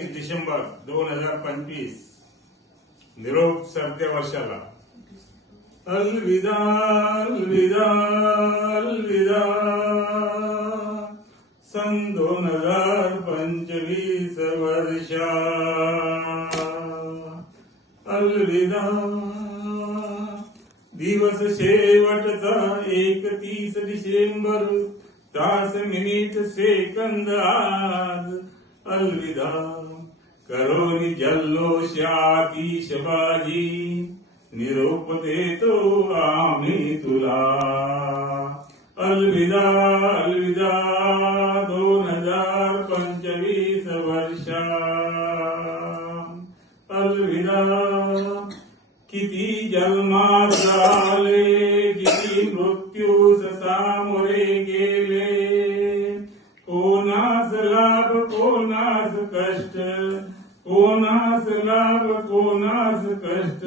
25 डिसेंबर 2025 निरोप सरत्या वर्षाला. अलविदा अलविदा अलविदा सन 2025 वर्षा. अलविदा दिवस शेवटचा 31 डिसेंबर तास मिनिट सेकंद आज. अलविदा करोनी जल्लोष आतिशबाजी निरोप देतो आम्ही तुला. अलविदा अलविदा 2025 वर्षा. अलविदा किती जन्मात झाले किती मृत्यूस सामोरे गेले. कोणास लाभ कोणास कष्ट कोणास लाभ कोणास कष्ट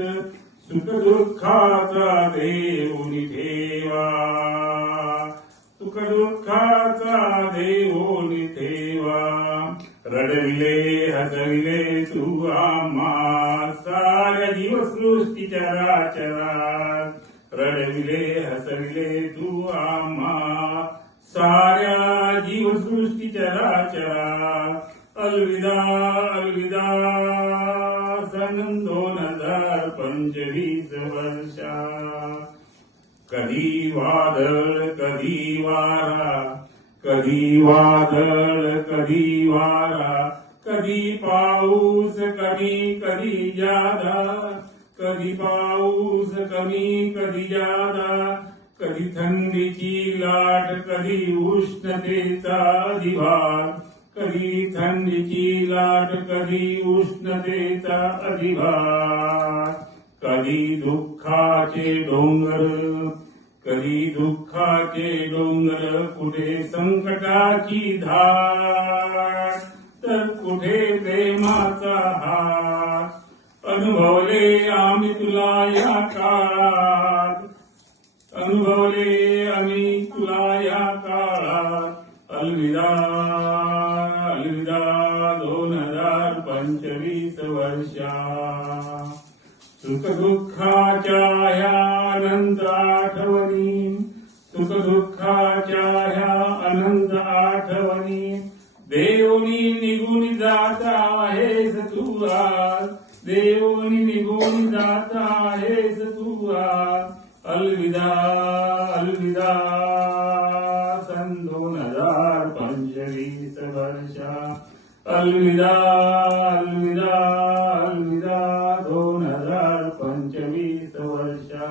सुख दुःखाचा देऊनी ठेवा. सुख दुःखाचा देऊनी ठेवा. रडविले हसविले तू आम्हा साऱ्या जीवसृष्टी चराचरात. रडविले हसविले तू आम्हा साऱ्या जीवसृष्टी चराचरात. अलविदा अलविदा सन 2025 वर्षा. कधी वादळ कधी वारा कधी वादळ कधी वारा कधी पाऊस कमी कधी जादा. कधी पाऊस कमी कधी जादा. कधी थंडीची लाट कधी उष्णतेचा अधिभार. कधी थंडीची लाट कधी उष्णतेचा अधिभार. कधी दुःखाचे डोंगर कधी दुःखाचे डोंगर. कुठे संकटाची धार तर कुठे प्रेमाचा हात. अनुभवले आम्ही तुला या काळात. अनुभवले आम्ही तुला या काळात. अलविदा अलविदा 2025 वर्षा. सुख दुःखाच्या ह्या अनंत आठवणी सुख दुःखाच्या ह्या अनंत आठवणी देवनी निघून जाता आहेस तू आज. देवनी निघून जाता आहेस तू आज. अलविदा अलविदा सन 2025 वर्षा. अलविदा अलविदा अलविदा 2025 वर्षा.